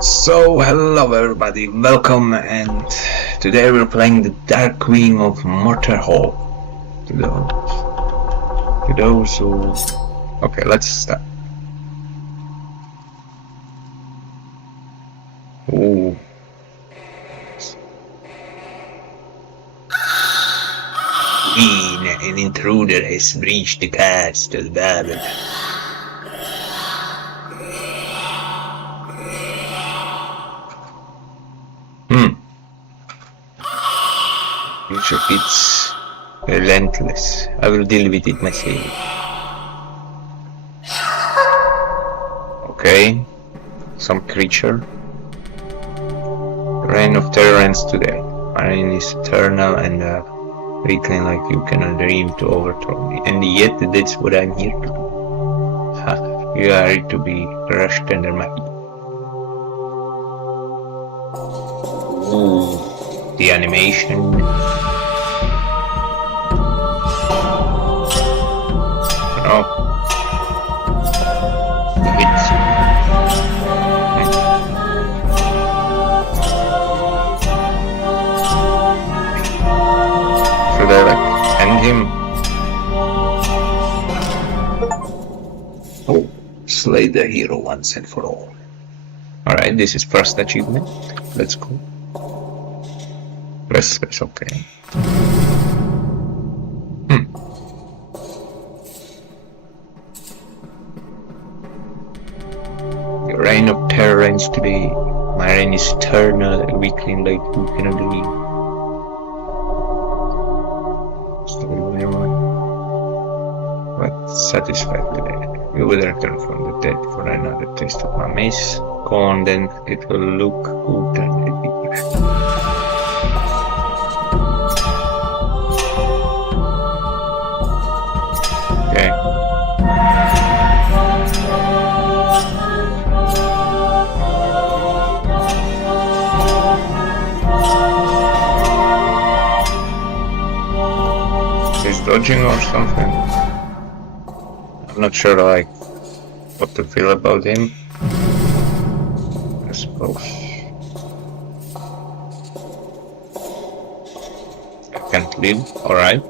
So hello everybody, welcome, and today we're playing the Dark Queen of mortholme. To those who... Okay, let's start. Ooh. Queen, an intruder has breached the castle, Babylon. It's relentless. I will deal with it myself. Okay, some creature. Reign of terror ends today. My reign is eternal and weakling like you cannot dream to overthrow me. And yet that's what I'm here to do. You are to be crushed under my feet. Ooh, the animation. Oh. It's... Should I end him? Oh, slay the hero once and for all. Alright, this is first achievement. Let's go. Press space, okay. The reign of terror ends today. My reign is eternal, a weakling like you cannot believe. But satisfied today. You will return from the dead for another taste of my mace. Go on then, it will look good and epic. Okay. He's dodging or something. I'm not sure like what to feel about him. I suppose I can't live, alright.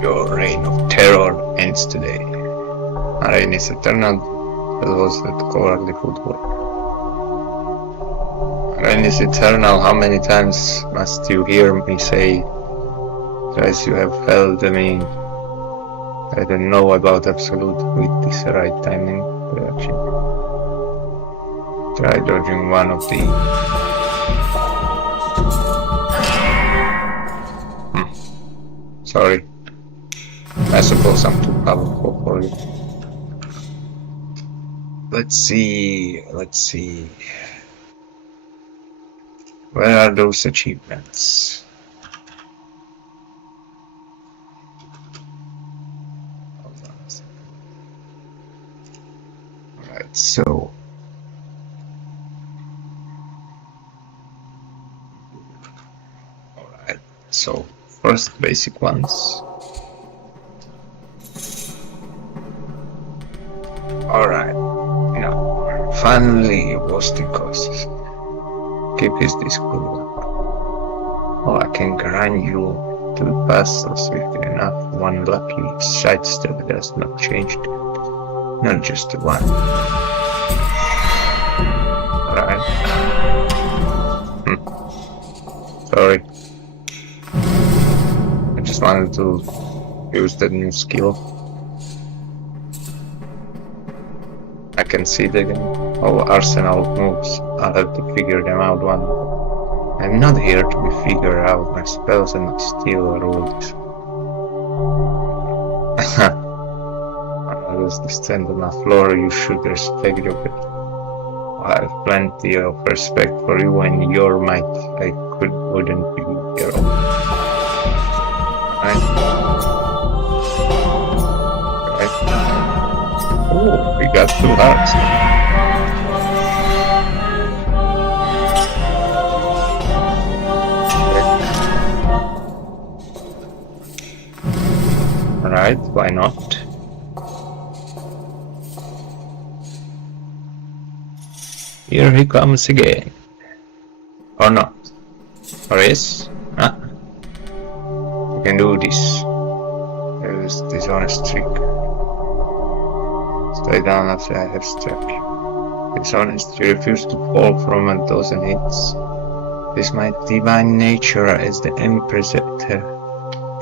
Your reign of terror ends today. My reign is eternal, that was that cowardly football. Reign is eternal, how many times must you hear me say, guys, you have held me. I don't know about absolute with this right timing reaction. Try dodging one of the... Sorry. I suppose I'm too powerful for you. Let's see. Where are those achievements? Hold on a second. Alright, so... Alright, so first basic ones. Alright, now, finally boasting courses. Keep his discool. Oh, I can grind you to the past so swiftly enough. One lucky side step does not change it. Not just one. Alright. Sorry. I just wanted to use that new skill. I can see the arsenal of moves. I'll have to figure them out one day. I'm not here to be figured out my spells and steal rules. I was the stand on the floor, you should respect your bit. I have plenty of respect for you and your might. I wouldn't be your own. Right? Oh, we got 2 hearts. Alright, why not? Here he comes again. Or not. Or yes? Ah. You can do this. Use dishonest trick. Stay down after I have struck you. Dishonest, you refuse to fall from a dozen hits. This my divine nature as the Empress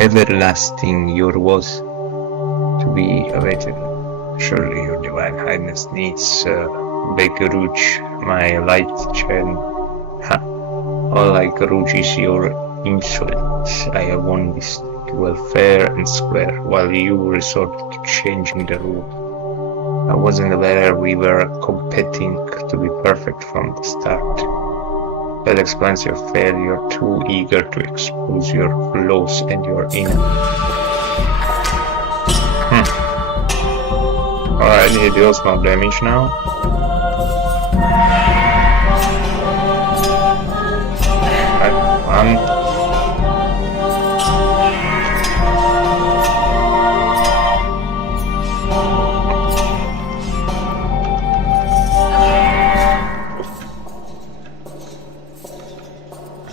everlasting your was to be awaited. Surely your divine highness needs begrudge my light chain. Ha! All I grudge is your insolence. I have won this duel fair and square, while you resort to changing the rule. I wasn't aware we were competing to be perfect from the start. That explains your failure, too eager to expose your flaws and your enemy. Alright, he deals more damage now.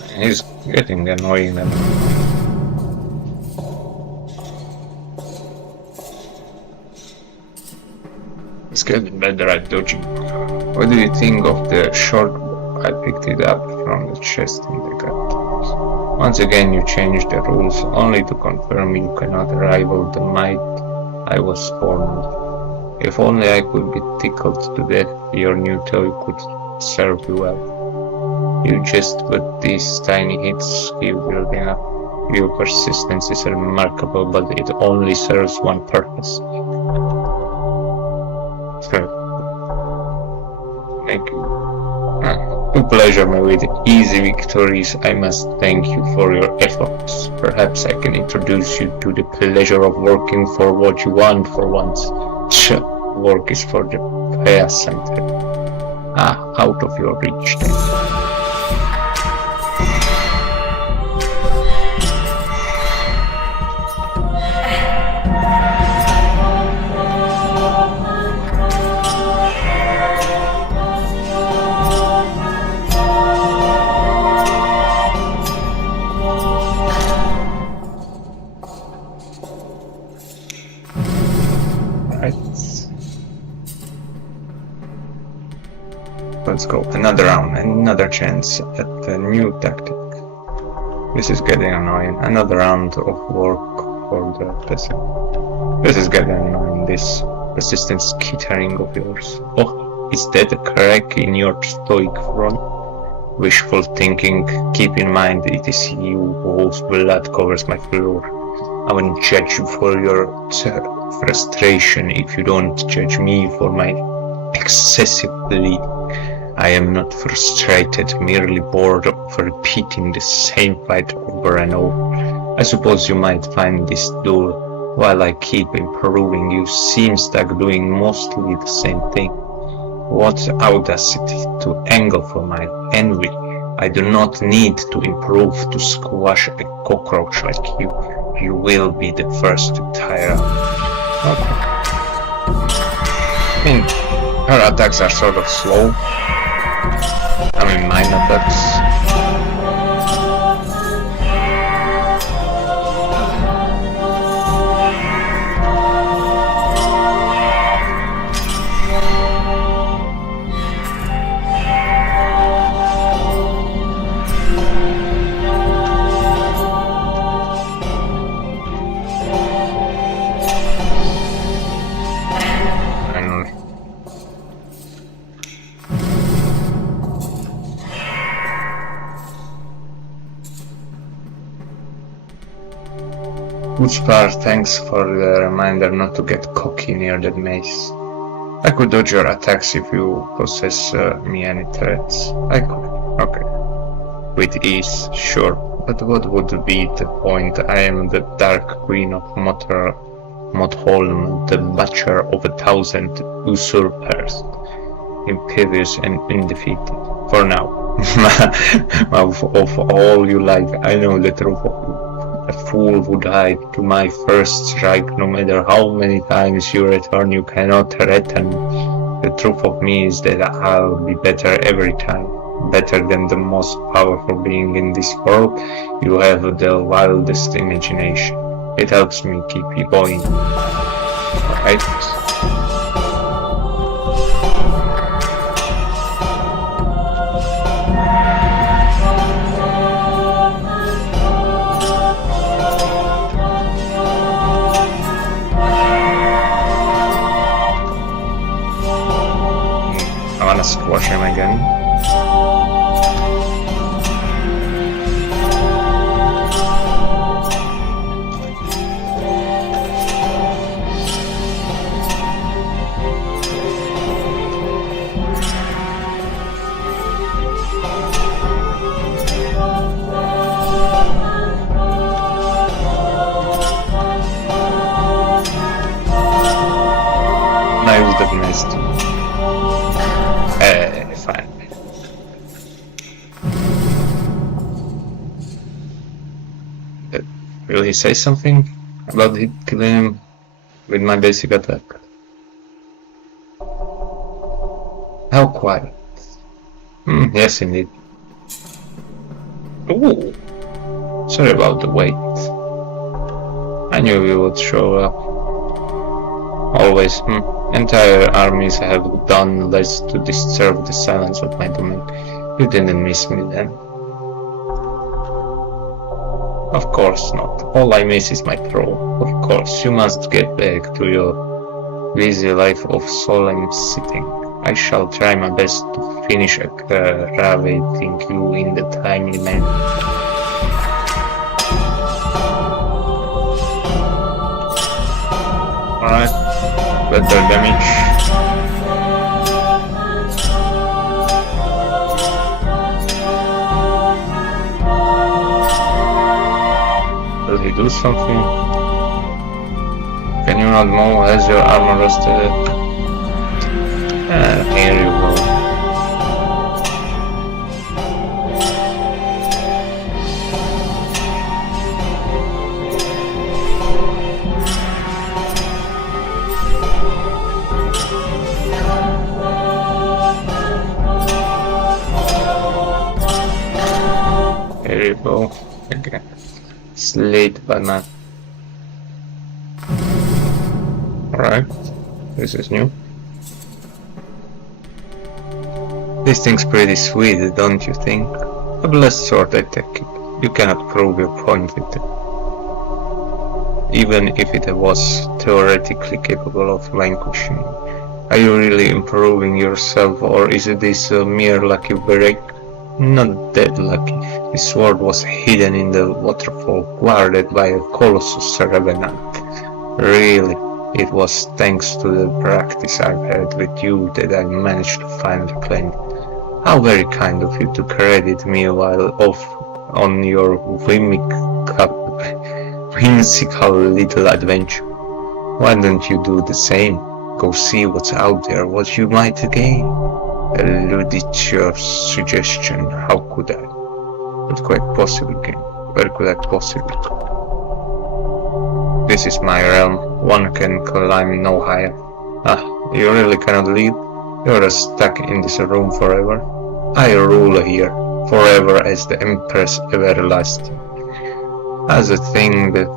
Right, he's getting annoying then. It's getting better at dodging. What do you think of the short bow? I picked it up from the chest in the gut. Once again you changed the rules only to confirm you cannot rival the might I was born with. If only I could be tickled to death, your new toy could serve you well. You jest, but these tiny hits keep building up. Your persistence is remarkable, but it only serves one purpose. Thank you. To pleasure me with easy victories, I must thank you for your efforts. Perhaps I can introduce you to the pleasure of working for what you want for once. Work is for the peasant. Out of your reach then. Let's go. Another round, another chance at a new tactic. This is getting annoying. Another round of work for the peasant. This is getting annoying, this persistent skittering of yours. Oh, is that a crack in your stoic front? Wishful thinking. Keep in mind it is you whose blood covers my floor. I won't judge you for your frustration if you don't judge me for my excessive bleeding. I am not frustrated, merely bored of repeating the same fight over and over. I suppose you might find this dull. While I keep improving, you seem stuck doing mostly the same thing. What audacity to angle for my envy. I do not need to improve to squash a cockroach like you. You will be the first to tire out. Okay. I mean, her attacks are sort of slow. I mean, mine attacks. Good thanks for the reminder not to get cocky near that mace. I could dodge your attacks if you possess me any threats. I could. Okay. With ease, sure. But what would be the point? I am the Dark Queen of mortholme, the butcher of 1,000 usurpers. Impervious and undefeated. For now. Of all you like, I know the truth of you. A fool would hide to my first strike, no matter how many times you return, you cannot threaten me. The truth of me is that I'll be better every time. Better than the most powerful being in this world. You have the wildest imagination. It helps me keep you going. Right? I wanna squash him again. I would have missed. Fine. Will he say something about killing him with my basic attack? How quiet. Yes, indeed. Ooh. Sorry about the wait. I knew you would show up. Always. Entire armies have done less to disturb the silence of my domain. You didn't miss me then. Of course not. All I miss is my throne. Of course, you must get back to your busy life of solemn sitting. I shall try my best to finish aggravating you in the timely manner. Alright, better damage. Will he do something? Can you not move? Has your armor rusted? Here you go. Here you go. Again. Slate banana. Alright. This is new. This thing's pretty sweet, don't you think? A blessed sword, I take it. You cannot prove your point with it. Even if it was theoretically capable of vanquishing. Are you really improving yourself, or is this a mere lucky break? Not that lucky. This sword was hidden in the waterfall, guarded by a colossus revenant. Really, it was thanks to the practice I've had with you that I managed to finally claim it. How very kind of you to credit me while off on your whimsical little adventure. Why don't you do the same? Go see what's out there, what you might gain. A ludicrous suggestion, how could I? Not quite possible, game. Where could I possibly go? This is my realm, one can climb no higher. You really cannot leave? You're stuck in this room forever. I rule here, forever as the Empress Everlasting. As a thing that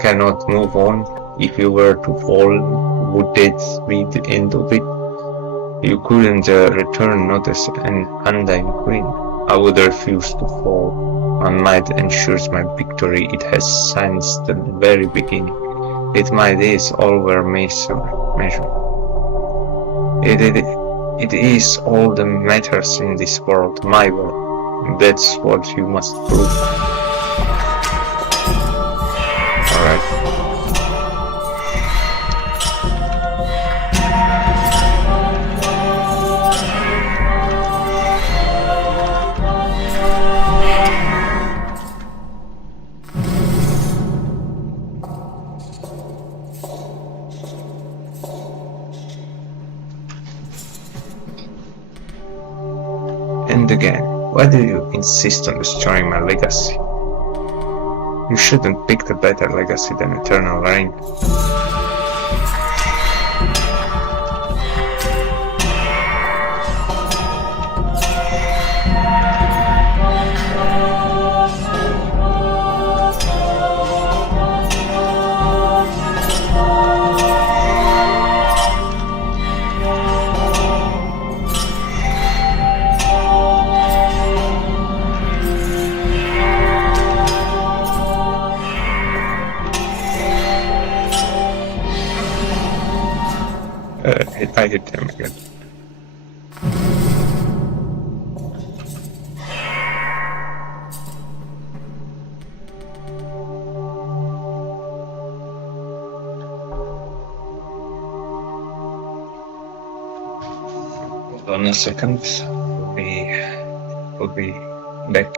cannot move on, if you were to fall, would that be the end of it? You couldn't return not as an undying queen. I would refuse to fall. My might ensures my victory. It has since the very beginning. It might is all were measure. It is all that matters in this world, my world. That's what you must prove. Alright. And again, why do you insist on destroying my legacy? You shouldn't pick a better legacy than eternal reign. I hit him again. Hold on a second. We'll be back.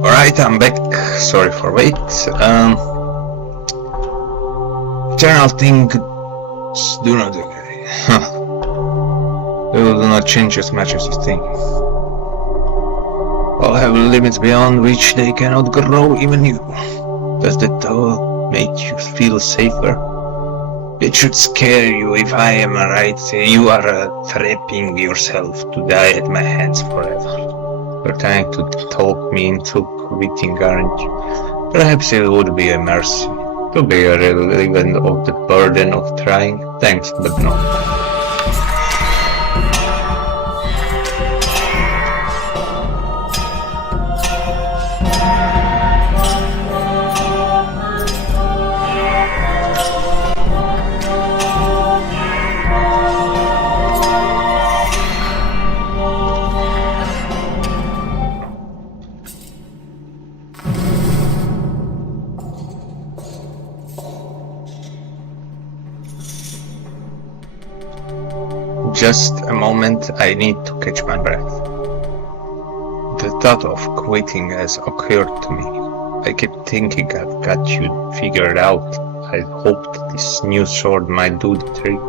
Alright, I'm back. Sorry for wait. General things do not agree. They will not change as much as you think. All have limits beyond which they cannot grow, even you. Does that all make you feel safer? It should scare you if I am right. You are trapping yourself to die at my hands forever. You're trying to talk me into quitting, aren't you? Perhaps it would be a mercy. to be relieved of the burden of trying. Thanks, but no. Just a moment, I need to catch my breath. The thought of quitting has occurred to me. I keep thinking I've got you figured out. I hoped this new sword might do the trick.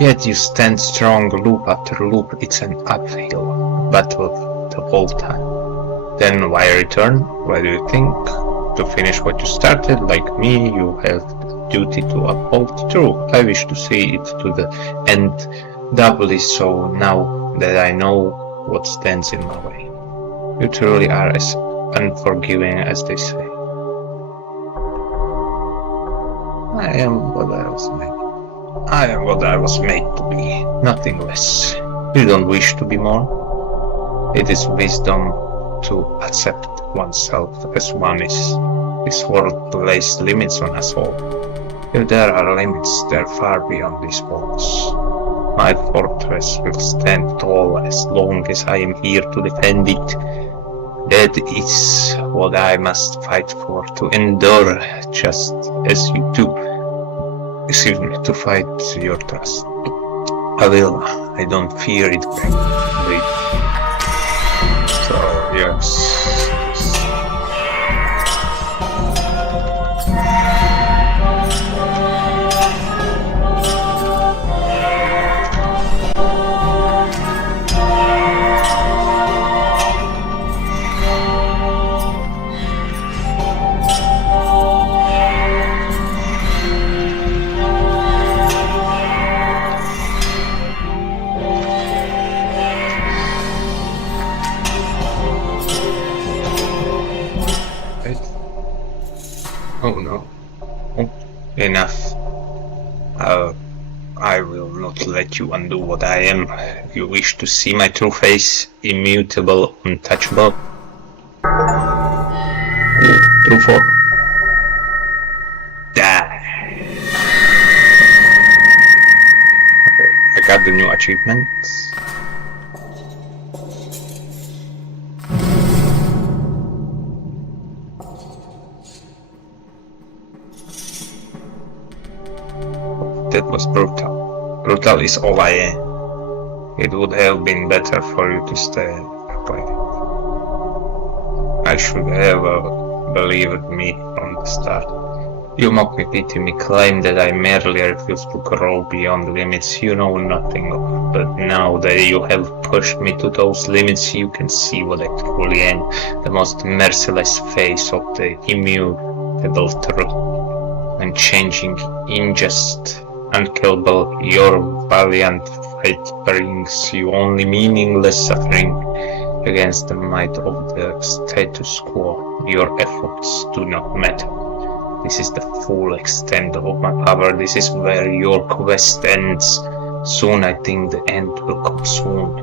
Yet you stand strong loop after loop. It's an uphill battle the whole time. Then why return? Why do you think? To finish what you started? Like me, you have the duty to uphold. True, I wish to see it to the end. Doubly so now that I know what stands in my way. You truly are as unforgiving as they say. I am what I was made. I am what I was made to be, nothing less. You don't wish to be more? It is wisdom to accept oneself as one is. This world places limits on us all. If there are limits, they're far beyond these walls. My fortress will stand tall as long as I am here to defend it. That is what I must fight for, to endure just as you do. Excuse me, to fight your trust. I will. I don't fear it back. So, yes. Oh no. Oh, enough. I will not let you undo what I am. You wish to see my true face, immutable, untouchable. True form. Die. Okay, I got the new achievements. That was brutal. Brutal is all I am. It would have been better for you to stay quiet. I should have believed me from the start. You mock me, pity me, claim that I merely refuse to grow beyond limits you know nothing of. But now that you have pushed me to those limits, you can see what I truly am. The most merciless face of the immutable truth. Unchanging, unjust, unkillable. Your valiant fight brings you only meaningless suffering against the might of the status quo. Your efforts do not matter. This is the full extent of my power. This is where your quest ends. Soon I think the end will come soon.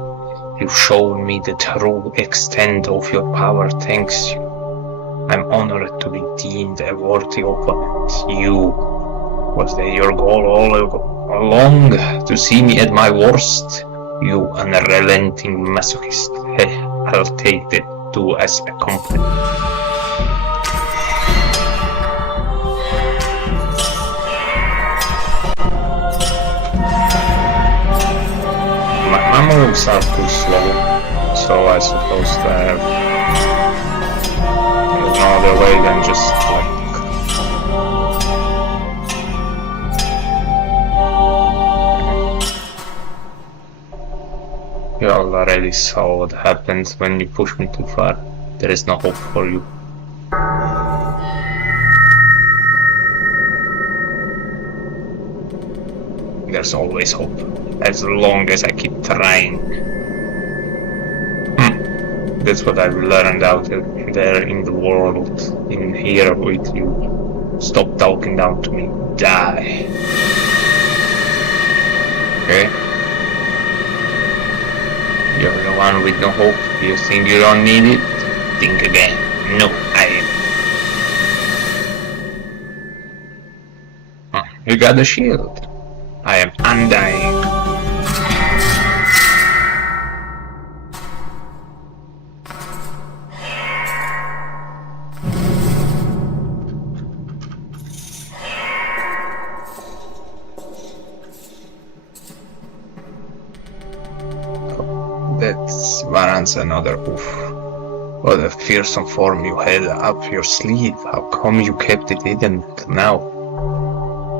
You've shown me the true extent of your power. Thanks you. I'm honored to be deemed a worthy opponent. You. Was that your goal all along? To see me at my worst? You unrelenting masochist. I'll take that too as a compliment. My moves are too slow, so I suppose that there's no other way than just like you already saw what happens when you push me too far. There is no hope for you. There's always hope, as long as I keep trying. That's what I've learned out there in the world, in here with you. Stop talking down to me. Die. Okay? You're the one with no hope. You think you don't need it? Think again. No, I am. You got a shield. I am undying. That's warrants another oof. What a fearsome form you had up your sleeve. How come you kept it hidden till now?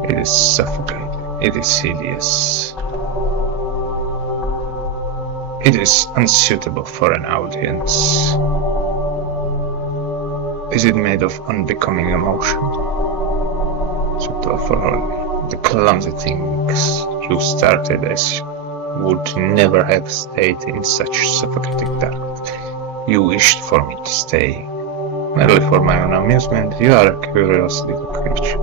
It is suffocating. It is hideous. It is unsuitable for an audience. Is it made of unbecoming emotion? Suitable for the clumsy things you started as would never have stayed in such suffocating dark. You wished for me to stay. Merely for my own amusement, you are a curious little creature.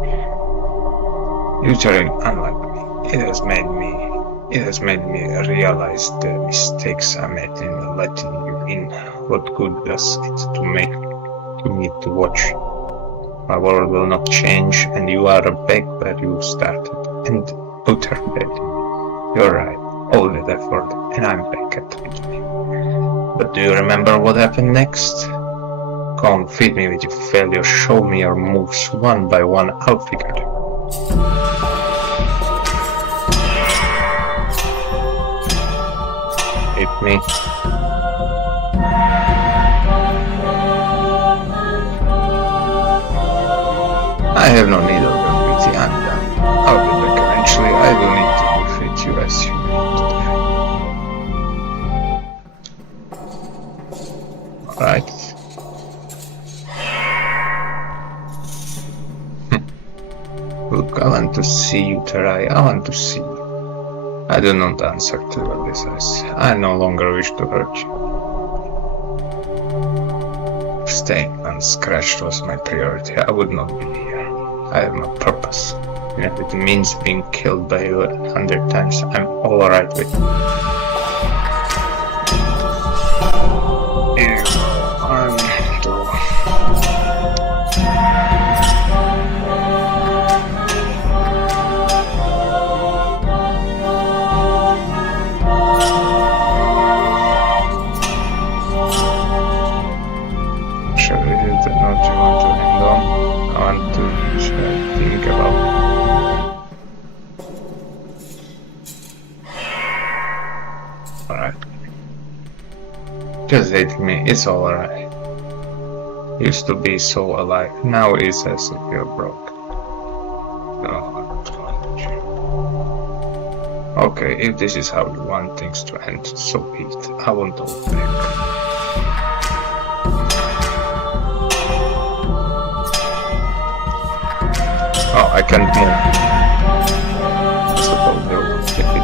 Utterly unlike me. It has made me realize the mistakes I made in letting you in. What good does it to make you need to watch? My world will not change, and you are back where you started, and utter dead. You're right. All that effort, and I'm back at it. But do you remember what happened next? Come, feed me with your failure, show me your moves one by one, I'll figure them. Hit me. I have no need of your pity, I'm done. I'll be back eventually, I will need to defeat you as you need. Alright. Look, I want to see you, Terai, I want to see you. I do not answer to your desires. I no longer wish to hurt you. Staying unscratched was my priority. I would not be here. I have no purpose. And if it means being killed by you 100 times, I'm alright with it. Just hate me, it's alright. Used to be so alive, now it's as if you're broke. Okay, if this is how you want things to end, so be it. I won't hold back. Oh, I can't move. I suppose they'll defeat me.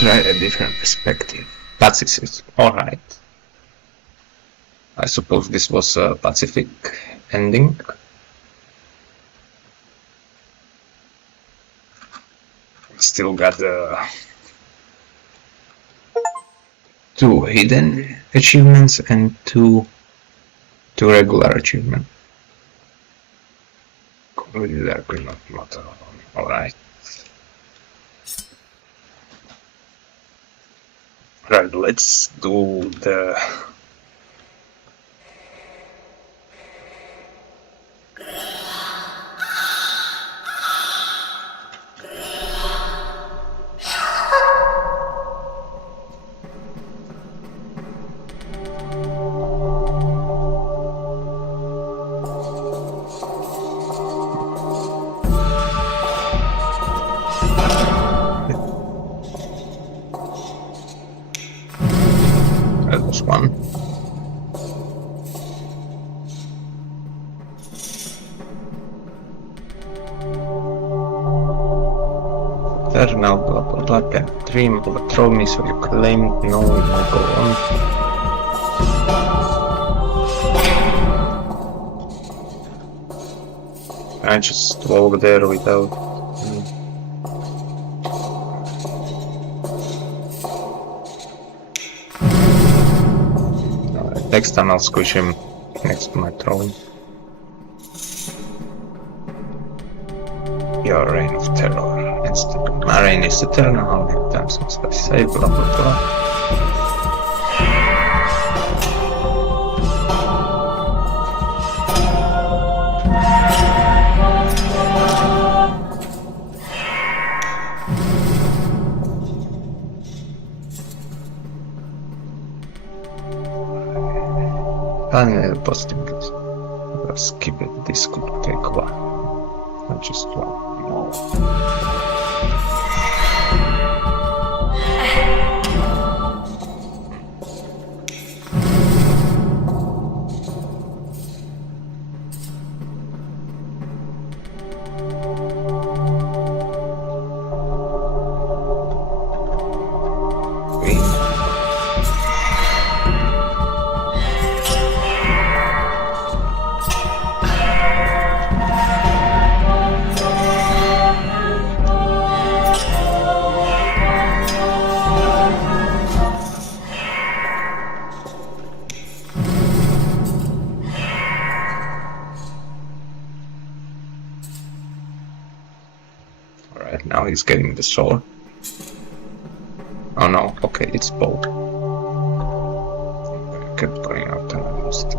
Try a different perspective. Pacifist. Alright. I suppose this was a Pacific ending. Still got the 2 hidden achievements and 2 regular achievements. Completely dark will not matter. Alright. Right, let's do the one. Eternal blah blah blah can dream overthrow me, so you claim no one will go on. I just walk there without... Next time I'll squish him next to my throne. Your reign of terror. My reign is eternal. How many times must I say? Blah blah blah. Finally, the boss English. Let's keep it. This could take a while. Not just one. No. Now he's getting the sword. Oh no, okay, it's both. I kept going out and I lost it.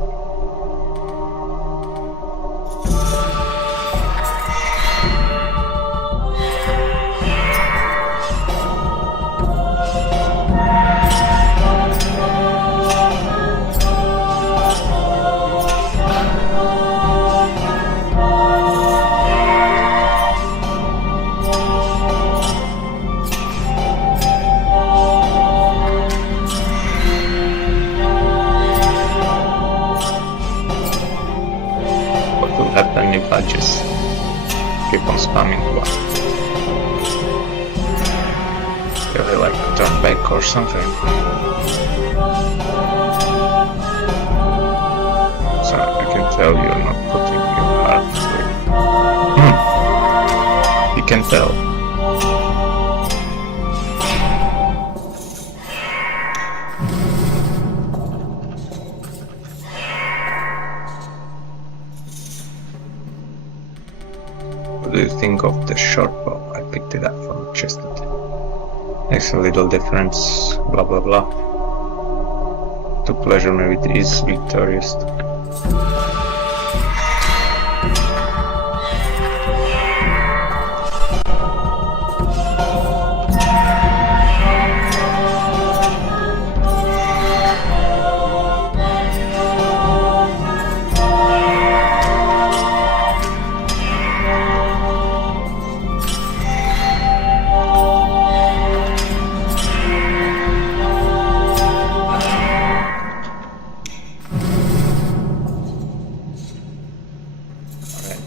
Happen if I just keep on spamming one. Really like turn back or something. So I can tell you're not putting your heart through. You can tell. What do you think of the short bow? I picked it up from the chest. Makes a little difference, blah blah blah. To pleasure me with is victorious.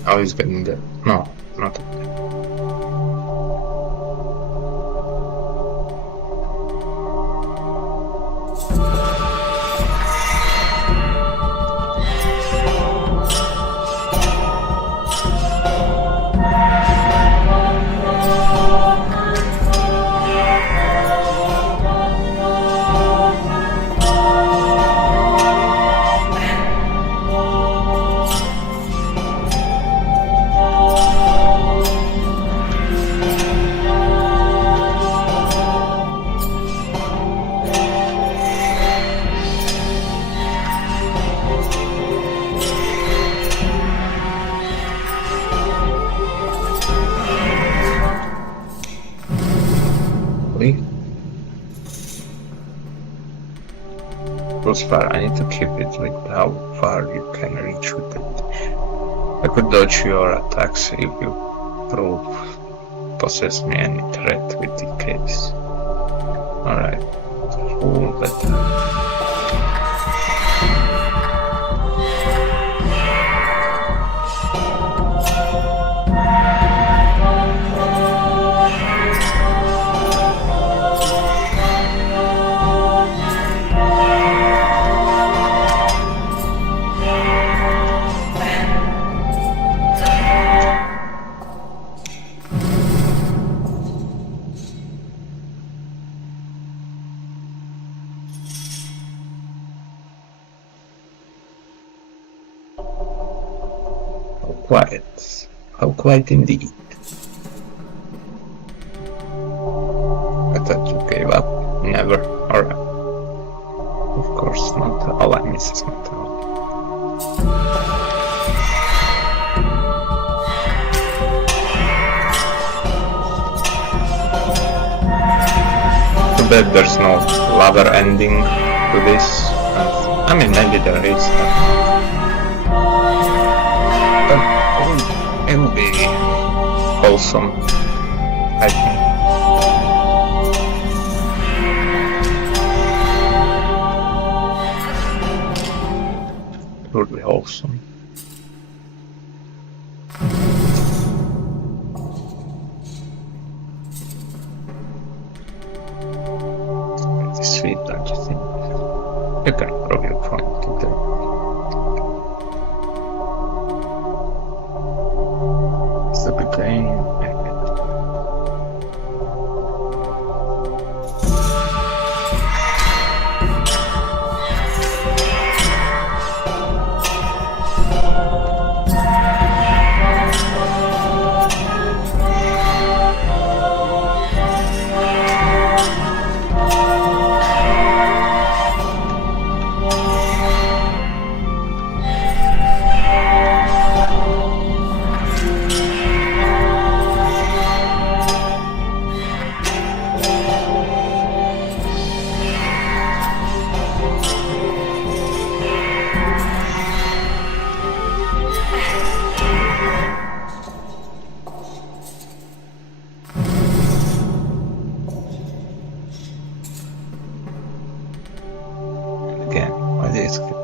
Now he's getting dead. No, not dead. Crossfire, I need to keep it with how far you can reach with it. I could dodge your attacks if you possess me any threat with the case. Alright, full better. quiet. How quiet indeed. I thought you gave up. Never. Alright. Of course not. All I miss is not all. Too bad there's no lover ending to this. I mean, maybe there is. But it will be wholesome, I think. It would be wholesome. It's sweet, don't you think? You can probably point to them. It's a big game.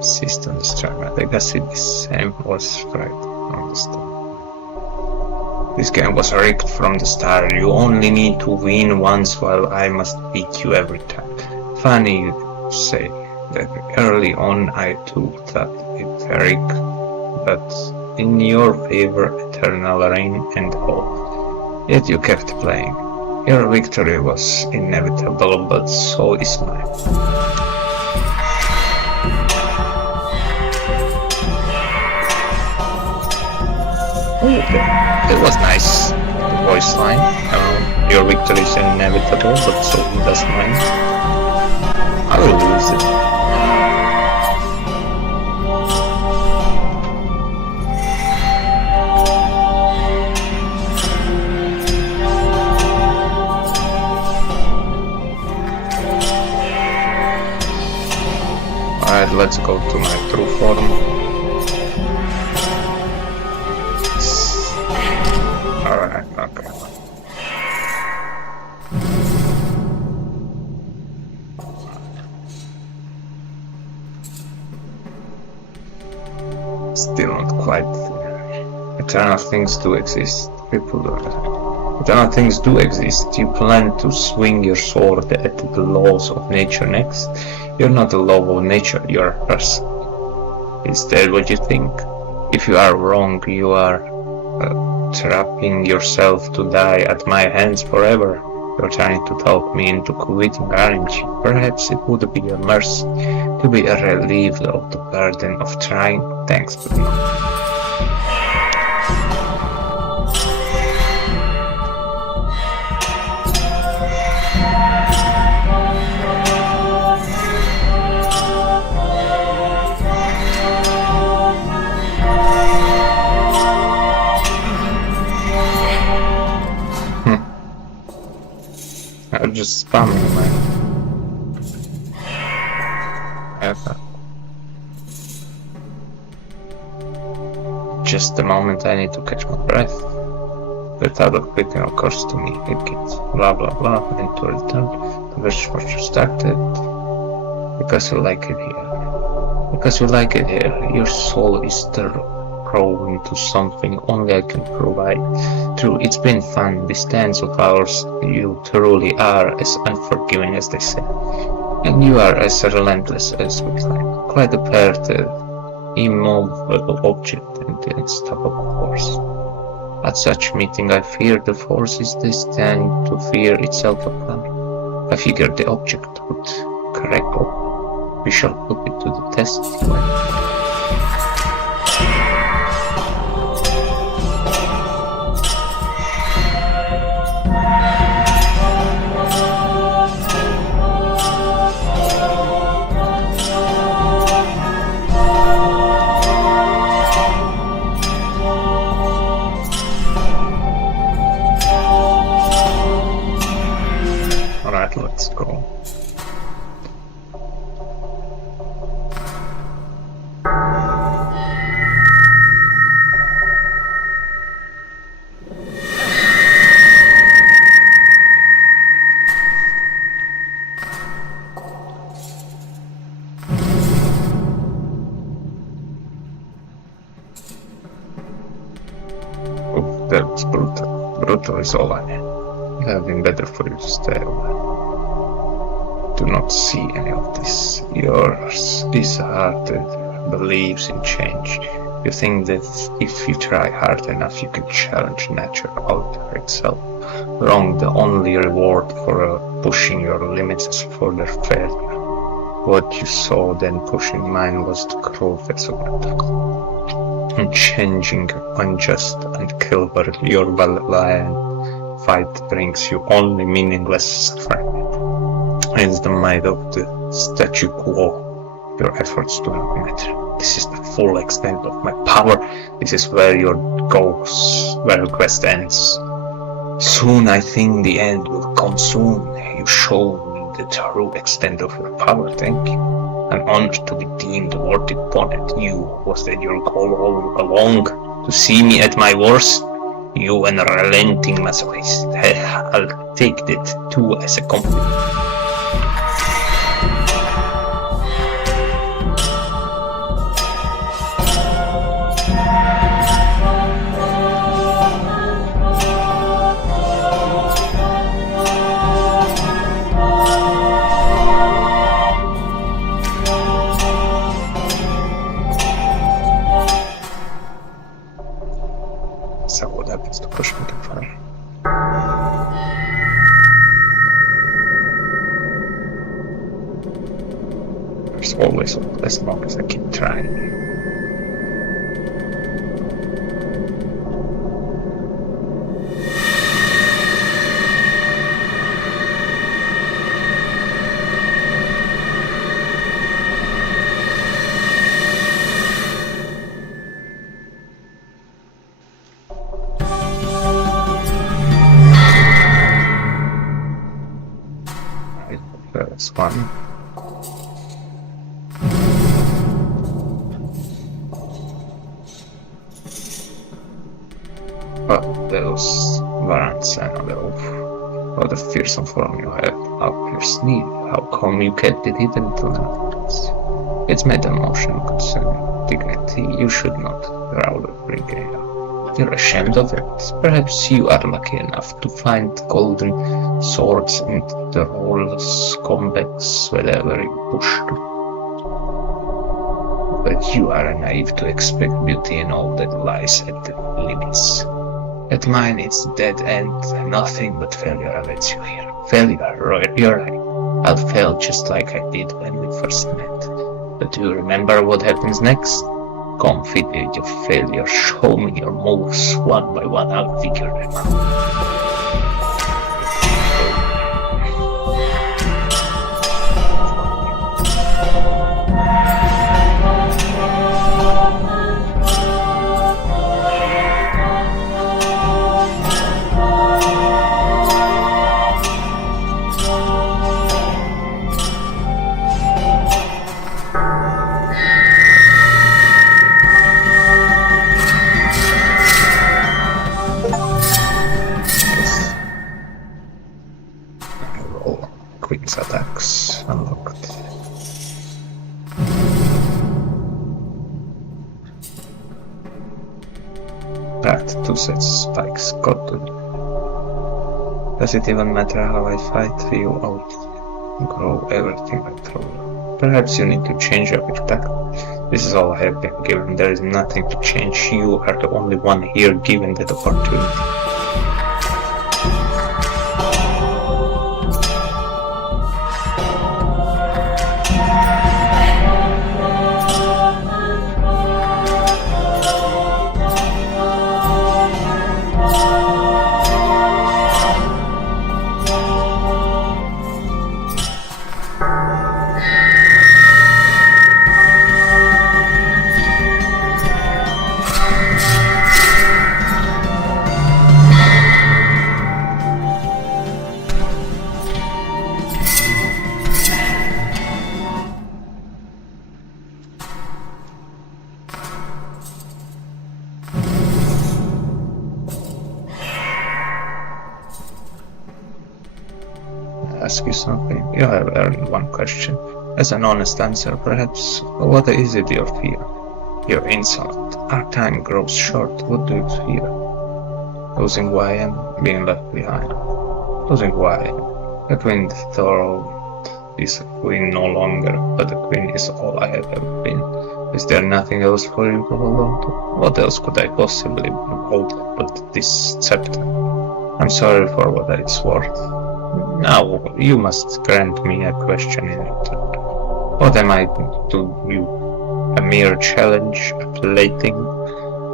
Insist on this track. I guess the same was right from the start. This game was rigged from the start. You only need to win once while I must beat you every time. Funny you say that early on I too thought it rigged, but in your favor eternal reign and hope. Yet you kept playing. Your victory was inevitable, but so is mine. It was nice, the voice line. Your victory is inevitable, but so does mine. I will lose it. Alright, let's go to my true form. Alright, okay. Still not quite there. Eternal things do exist. People do. Eternal things do exist. You plan to swing your sword at the laws of nature next. You're not a law of nature, you're a person. Is that what you think? If you are wrong, you are trapping yourself to die at my hands forever. You're trying to talk me into quitting, aren't you? Perhaps it would be a mercy to be relieved of the burden of trying. Thanks, but no. I'm just spamming my effort. Just a moment, I need to catch my breath. The thought of quitting occurs to me. It gets blah blah blah, and to return to where you started. Because you like it here. Because you like it here. Your soul is grown into something only I can provide. True, it's been fun. These dance of ours, you truly are as unforgiving as they say. And you are as relentless as we claim. Quite a pair to immovable object and unstoppable force. At such meeting I fear the force is destined to fear itself apart. I figured the object would crackle. We shall put it to the test. Alright, let's go. Oh, that was brutal. Brutal is all I need. It would have been better for you to stay away. Do not see any of this. Yours is a heart that believes in change. You think that if you try hard enough, you can challenge nature out of itself. Wrong. The only reward for pushing your limits is further failure. What you saw then pushing mine was the cruel and changing unjust and kill your valiant fight brings you only meaningless suffering. It's the might of the statu quo. Your efforts do not matter. This is the full extent of my power. This is where your quest ends. Soon I think the end will come soon. You show me the true extent of your power, thank you. I'm honored to be deemed worthy opponent. Was that your goal all along? To see me at my worst? You unrelenting masochist. I'll take that too as a compliment. So what happens to push me too far? There's always as long as I keep trying. That's one. But those warrants another oath. What a fearsome form you have up your sleeve. How come you kept it hidden till now? It's made a motion concerning dignity. You should not growl or bring it up. You're ashamed of it. Perhaps you are lucky enough to find golden swords and the rolls comebacks wherever you push to. But you are naive to expect beauty in all that lies at the limits. At mine it's dead end, nothing but failure awaits you here. Failure, you're right. I'll fail just like I did when we first met. But do you remember what happens next? Come feed me with your failure, show me your moves, one by one I'll figure them out. Queen's attacks unlocked. That 2 sets spikes got to me. Does it even matter how I fight you out? Grow everything I throw. Perhaps you need to change your tactic. This is all I have been given. There is nothing to change. You are the only one here given that opportunity. ask you something? You have earned one question. As an honest answer, perhaps. What is it you fear? Your insult. Our time grows short. What do you fear? Losing who I am, being left behind. Losing who I am. The queen thought is a queen no longer, but the queen is all I have ever been. Is there nothing else for you to hold on to? What else could I possibly hold but this scepter? I'm sorry for what it's worth. Now you must grant me a question in return. What am I to you? A mere challenge, a plaything?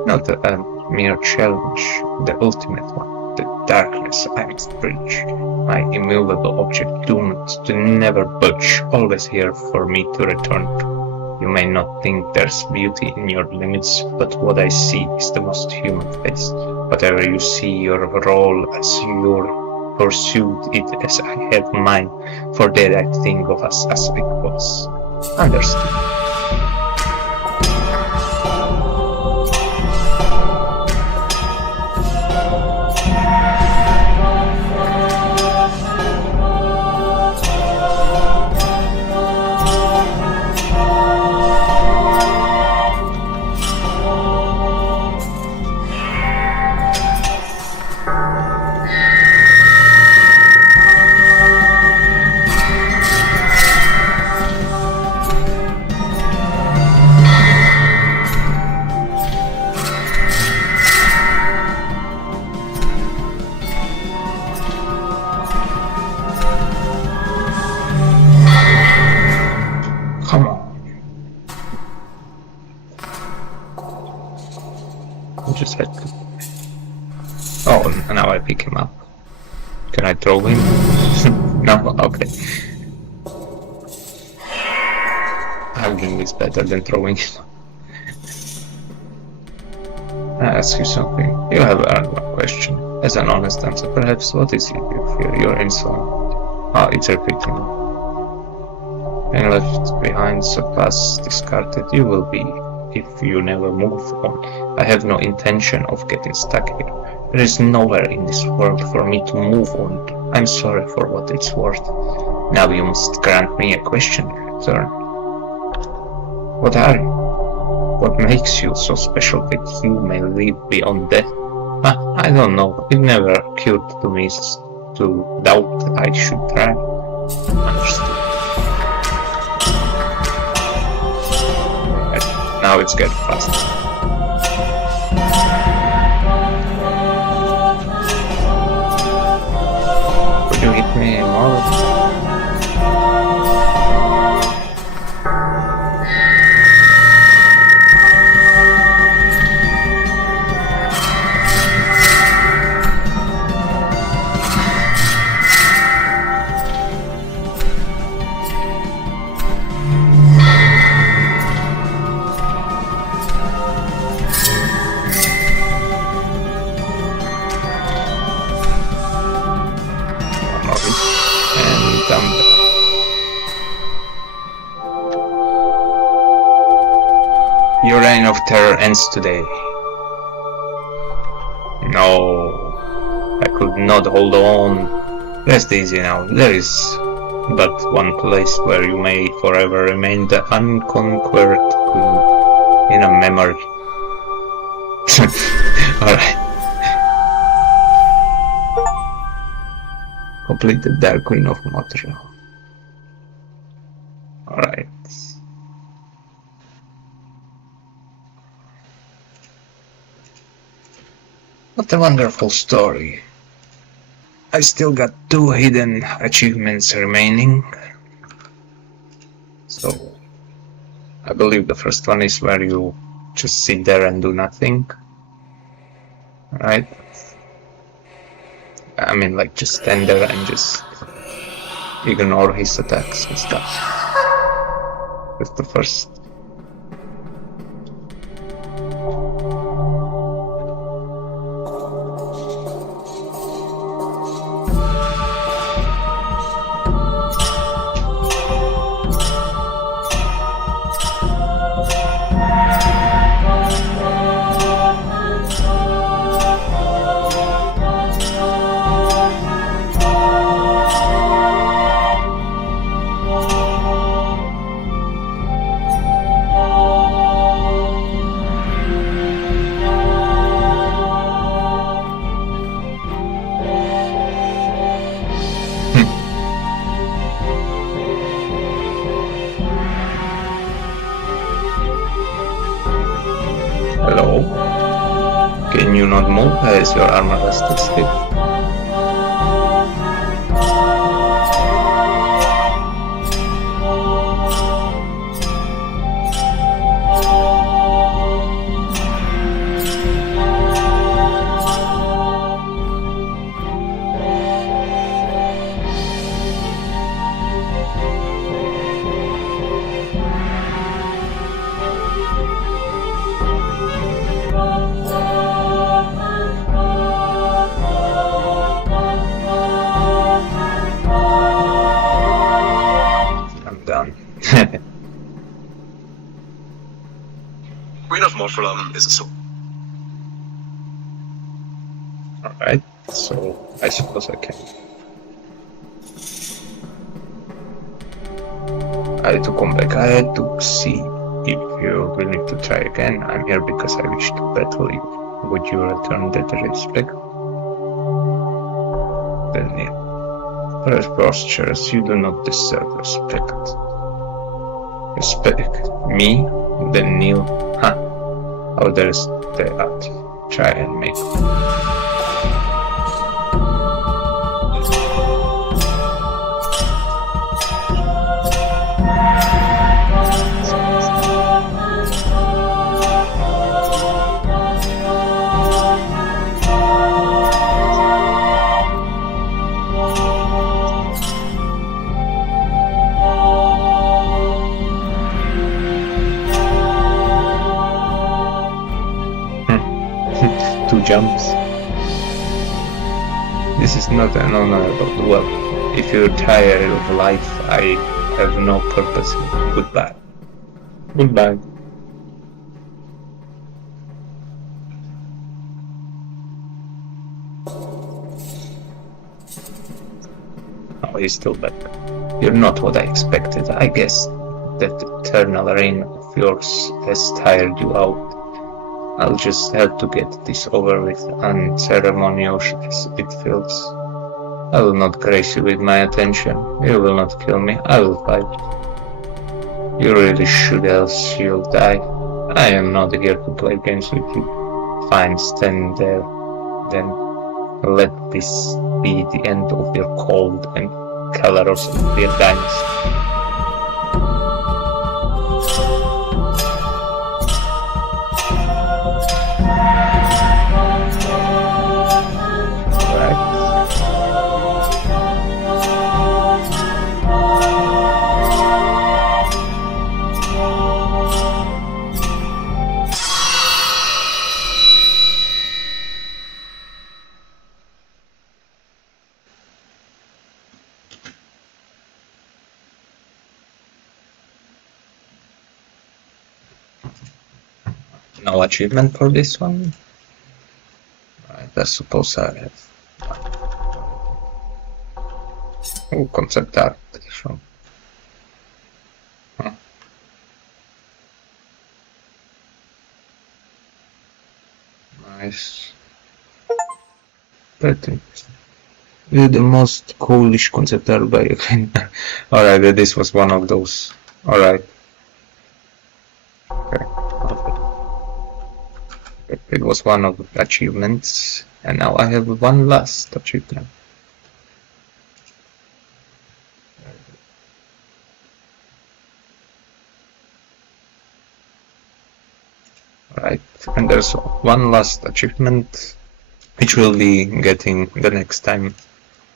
Not a mere challenge, the ultimate one. The darkness I must breach. My immovable object doomed to never budge, always here for me to return to. You may not think there's beauty in your limits, but what I see is the most human face. Whatever you see your role as your pursued it as I have mine, for that I think of us as equals. Understood. Come on. I just had to... Oh, now I pick him up. Can I throw him? No? Okay. Hugging is better than throwing him. I ask you something. You have earned one question. As an honest answer, perhaps. What is it you fear? Your insult. Ah, it's repeating. And left behind, surpassed, discarded, you will be if you never move on. I have no intention of getting stuck here. There is nowhere in this world for me to move on to. I'm sorry for what it's worth. Now you must grant me a question in return. What are you? What makes you so special that you may live beyond death? I don't know. It never occurred to me to doubt that I should try. Understood. Now it's getting faster. Could you hit me more? Your reign of terror ends today. No, I could not hold on. Rest easy now. There is but one place where you may forever remain the unconquered queen in a memory. Alright. Completed Dark Queen of Montreal. Alright. What a wonderful story. I still got 2 hidden achievements remaining. So, I believe the first one is where you just sit there and do nothing. Right? I mean, like, just stand there and just ignore his attacks and stuff. That's the first. Can you not move as your armor has to stick? Queen of Mortholme is a sword. Alright, so I suppose I can. I had to come back. I had to see if you're willing to try again. I'm here because I wish to battle you. Would you return that respect? Then kneel. Preposterous, you do not deserve respect. Respect me? Then kneel. Huh. Oh, there's the art. Try and make two jumps. This is not an honorable duel. If you're tired of life, I have no purpose. Goodbye. Goodbye. Oh, he's still back. You're not what I expected. I guess that eternal reign of yours has tired you out. I'll just have to get this over with, unceremonious as it feels. I will not grace you with my attention. You will not kill me. I will fight. You really should, else you'll die. I am not here to play games with you. Fine, stand there. Then let this be the end of your cold and colorless dynasty. No achievement for this one? Right, I suppose I have. Oh, concept art. Sure. Huh. Nice. Pretty. You're the most coolish concept art by Alright, this was one of those. Alright. Okay. It was one of the achievements, and now I have one last achievement. Right, and there's one last achievement, which we'll be getting the next time.